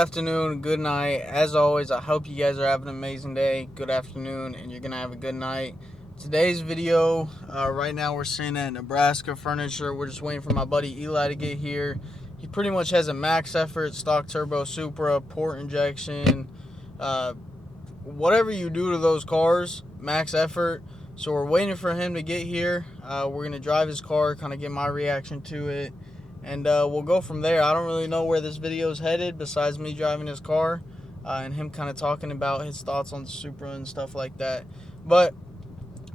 afternoon, good night. As always, I hope you guys are having an amazing day, good afternoon, and you're going to have a good night. Today's video, right now we're sitting at Nebraska Furniture. We're just waiting for my buddy Eli to get here. He pretty much has a max effort, stock turbo Supra, port injection, whatever you do to those cars, max effort. So we're waiting for him to get here. We're going to drive his car, kind of get my reaction to it. And we'll go from there. I don't really know where this video is headed besides me driving his car and him kind of talking about his thoughts on the Supra and stuff like that. But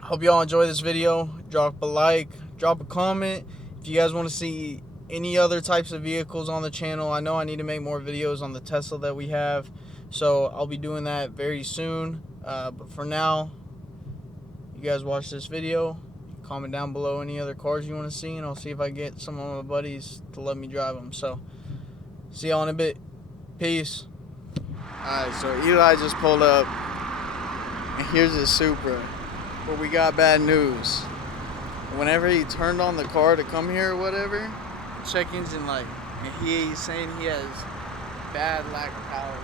I hope y'all enjoy this video. Drop a like, drop a comment. If you guys want to see any other types of vehicles on the channel, I know I need to make more videos on the Tesla that we have. So I'll be doing that very soon. But for now, you guys watch this video. Comment down below any other cars you want to see, and I'll see if I get some of my buddies to let me drive them. So, see y'all in a bit. Peace. Alright, so Eli just pulled up, and here's his Supra. But we got bad news. Whenever he turned on the car to come here or whatever, check engine light, and he's saying he has bad lack of power.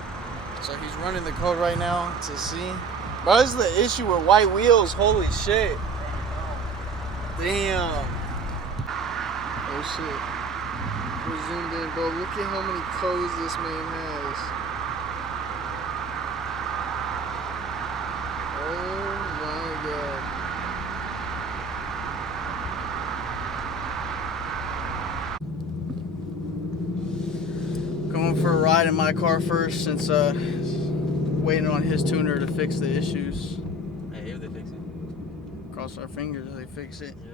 So he's running the code right now to see. Bro, this is the issue with white wheels. Holy shit. Damn. Oh shit. We're zoomed in, bro. Look at how many codes this man has. Oh my god. Going for a ride in my car first since waiting on his tuner to fix the issues. Hey, if they fix it. Cross our fingers they fix it. Yeah.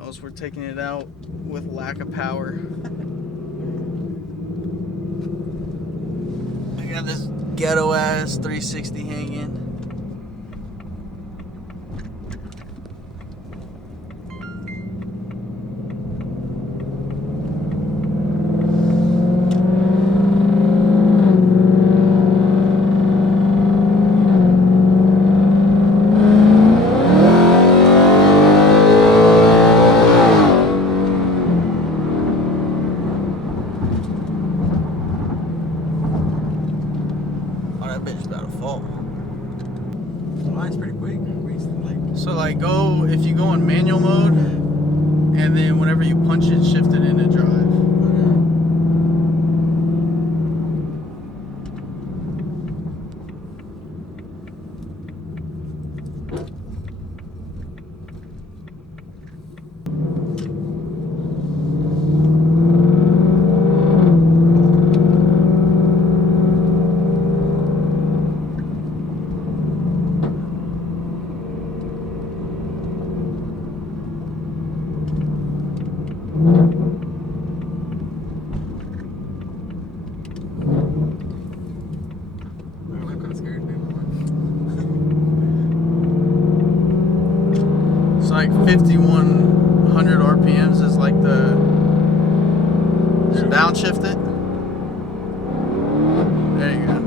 Else we're taking it out with lack of power. I got this ghetto ass 360 hanging. Mine's pretty quick. So like if you go in manual mode, and then whenever you punch it, shift it into drive. It's like 5,100 RPMs is like the downshifted. There you go.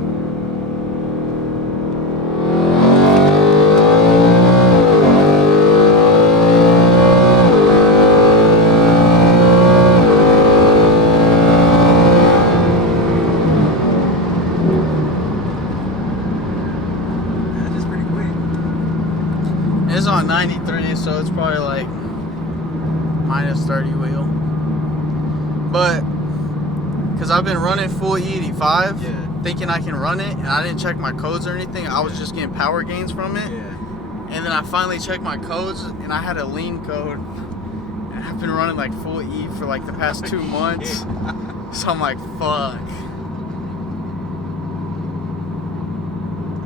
It's on 93, so it's probably like minus 30 wheel. But because I've been running full E85, thinking I can run it, and I didn't check my codes or anything. I was just getting power gains from it. And then I finally checked my codes, and I had a lean code. And I've been running like full E for like the past 2 months. So I'm like, fuck.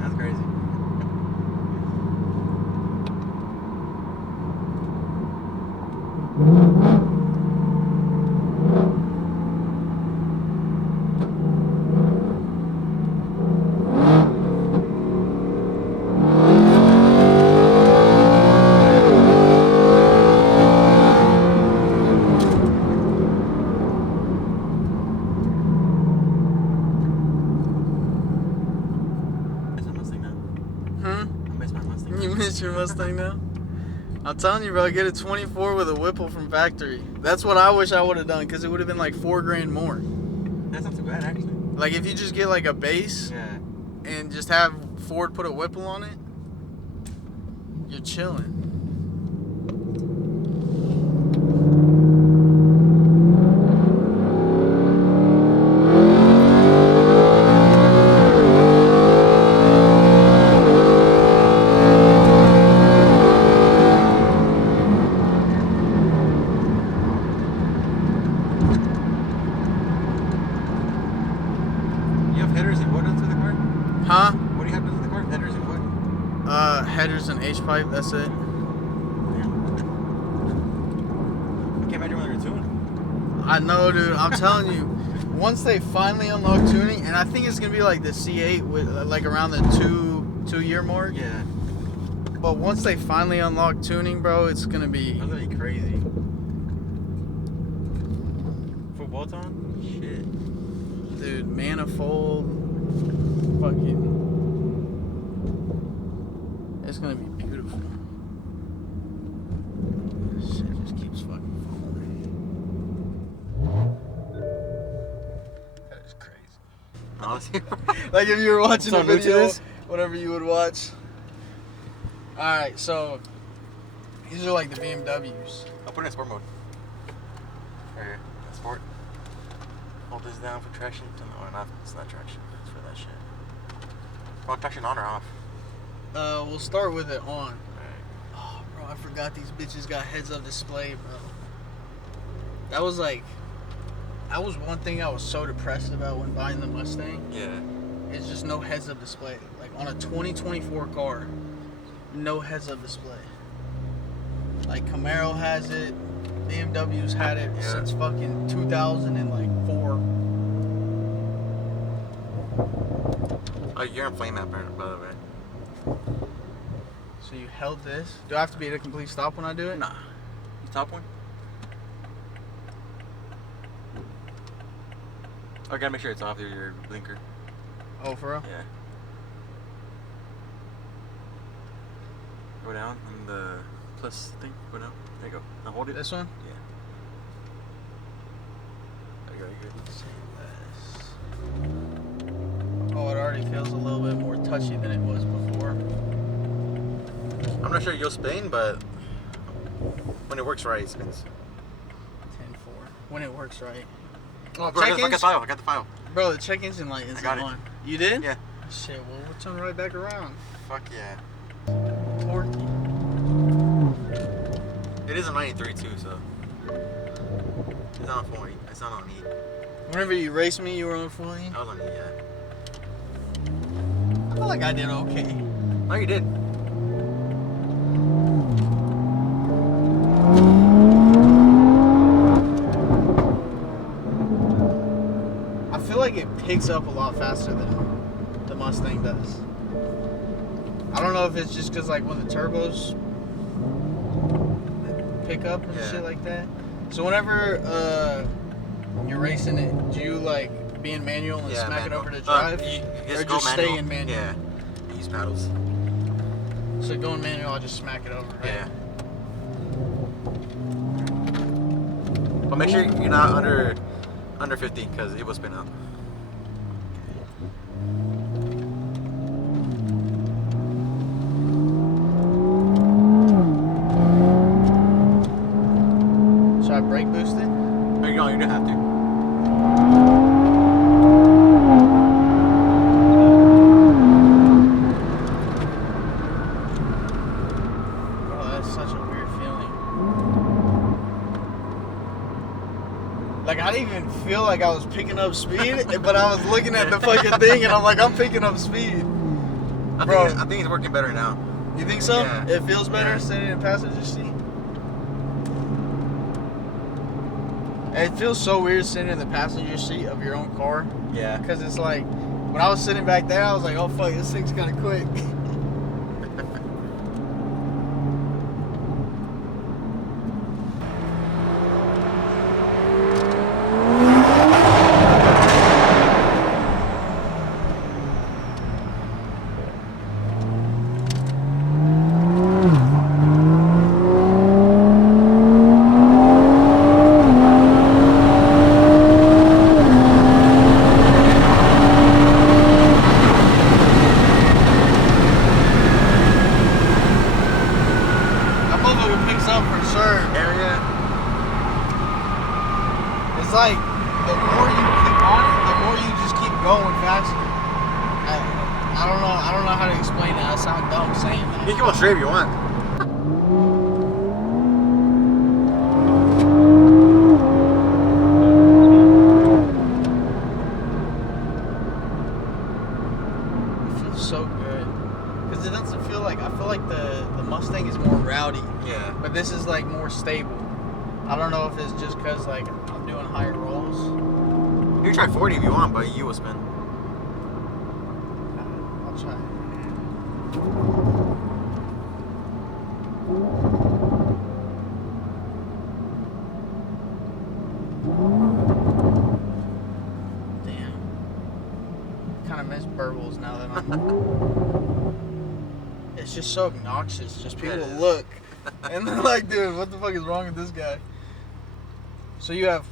That's crazy. You miss your Mustang now? I'm telling you, bro, get a 24 with a Whipple from factory. That's what I wish I would have done, because it would have been like $4 grand more. That's not too bad, actually. Like if you just get like a base Yeah. and just have Ford put a Whipple on it, you're chilling. Huh? What do you have to the car? Headers and what? Headers and H-pipe, that's it. I can't imagine what they're doing. I know, dude. I'm telling you, once they finally unlock tuning, and I think it's gonna be like the C8 with like around the two-year mark. Yeah. But once they finally unlock tuning, bro, it's gonna be. That's gonna be crazy. Full bolt on? Shit. Dude, manifold. Fucking. It's gonna be beautiful. Shit just keeps fucking falling. That is crazy. Honestly. Like if you were watching a So new to video, this? whatever you would watch. Alright, so these are like the BMWs. I'll put it in sport mode. Right here. Sport. Hold this down for traction. No, not, it's not traction. It's for that shit. Oh, traction on or off? We'll start with it on. Alright. Oh, bro, I forgot these bitches got heads-up display, bro. That was one thing I was so depressed about when buying the Mustang. Yeah. It's just no heads-up display. Like on a 2024 car, no heads-up display. Like Camaro has it, BMW's had it since fucking 2004. Oh, you're on flame map, by the way. So you held this. Do I have to be at a complete stop when I do it? Nah. You top one? I gotta make sure it's off your blinker. Oh, for real? Yeah. Go down on the plus thing. Go down. There you go. Now hold it. This one? Yeah. There you go. You're good. Oh, it already feels a little bit more touchy than it was before. I'm not sure you'll spin, but when it works right, it spins. 10-4. When it works right. Oh, bro, I got the file. I got the file. Bro, the check engine light isn't got it. on. You did? Yeah. Shit, well, we'll turn right back around. Fuck yeah. Torquey. It is a 93 too, so it's not on 40. It's not on E. Whenever you raced me, you were on 40? I was on E, yeah. I feel like I did okay. No, you did. I feel like it picks up a lot faster than the Mustang does. I don't know if it's just because like when the turbos pick up and shit like that. So whenever you're racing it, do you like be in manual and smack it over to drive? Or just stay in manual? Yeah. You use paddles. So going manual, I'll just smack it over, right? Yeah. But make sure you're not under 50 because it will spin out. Should I brake boost it? There you go. You don't have to. Oh, that's such a weird feeling. Like, I didn't even feel like I was picking up speed, but I was looking at the fucking thing and I'm like, I'm picking up speed. I think it's working better now. You think so? Yeah. It feels better sitting in the passenger seat? It feels so weird sitting in the passenger seat of your own car. Yeah. Because it's like, when I was sitting back there, I was like, oh fuck, this thing's kind of quick. not dumb saying that. You can go straight if you want. It feels so good. Because it doesn't feel like, I feel like the Mustang is more rowdy. Yeah. But this is like more stable. I don't know if it's just because like I'm doing higher rolls. You can try 40 if you want, but you will spin. I'll try. Damn. Kind of miss burbles now that I'm. It's just so obnoxious. Just people look and they're like, dude, what the fuck is wrong with this guy? So you have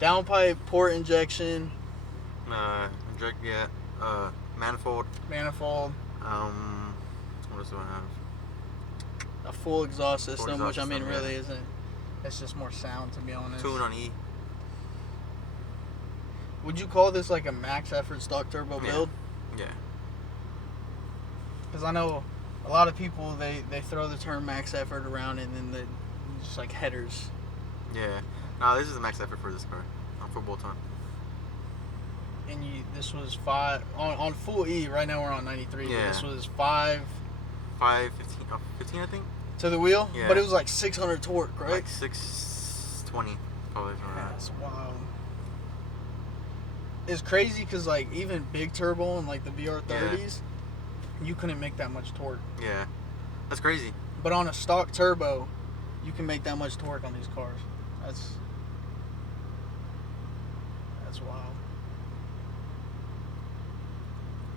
downpipe, port injection, Inject, yeah. Manifold. manifold, What else do I have? a full exhaust system, exhaust which I mean system, really yeah. isn't. It's just more sound, to be honest. Tune on E. Would you call this like a max effort stock turbo build? Yeah. Because I know a lot of people they throw the term max effort around and then they just like headers. Yeah. No, this is the max effort for this car. For bolt on. And this was 5 on full E. Right now we're on 93. Yeah. This was 5 15 I think. to the wheel. Yeah. But it was like 600 torque, right? Like 620 probably. That's wild. It's crazy because like even big turbo and like the VR30s, you couldn't make that much torque. Yeah. That's crazy. But on a stock turbo, you can make that much torque on these cars. That's wild.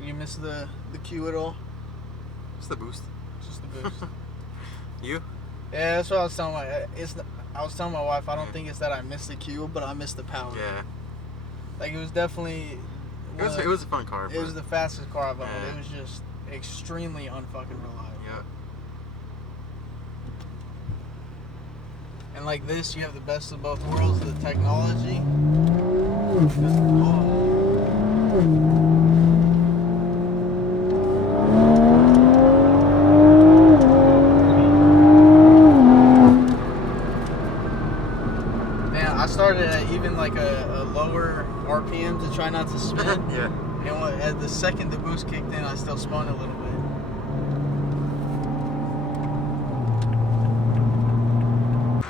You miss the Q at all? It's the boost. Just the boost. You? Yeah, that's what I was telling I was telling my wife. I don't think it's that I miss the Q, but I miss the power. Yeah. Like it was definitely. It was a fun car. It was the fastest car I've owned. Yeah. It was just extremely unfucking reliable. Yeah. And like this, you have the best of both worlds, the technology. Man, I started at even like a lower RPM to try not to spin. Yeah. And at the second the boost kicked in, I still spun a little bit.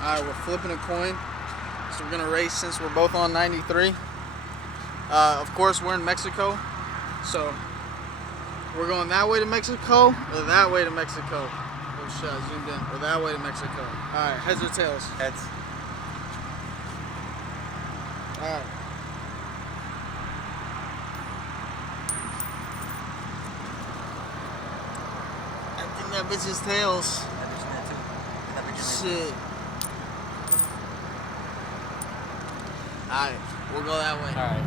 Alright, we're flipping a coin. So we're going to race since we're both on 93. Of course, we're in Mexico. So we're going that way to Mexico or that way to Mexico. Oh shit, I zoomed in. Or that way to Mexico. Alright, heads or tails? Heads. Alright. I think that bitch is tails. Shit. Alright, we'll go that way. Alright.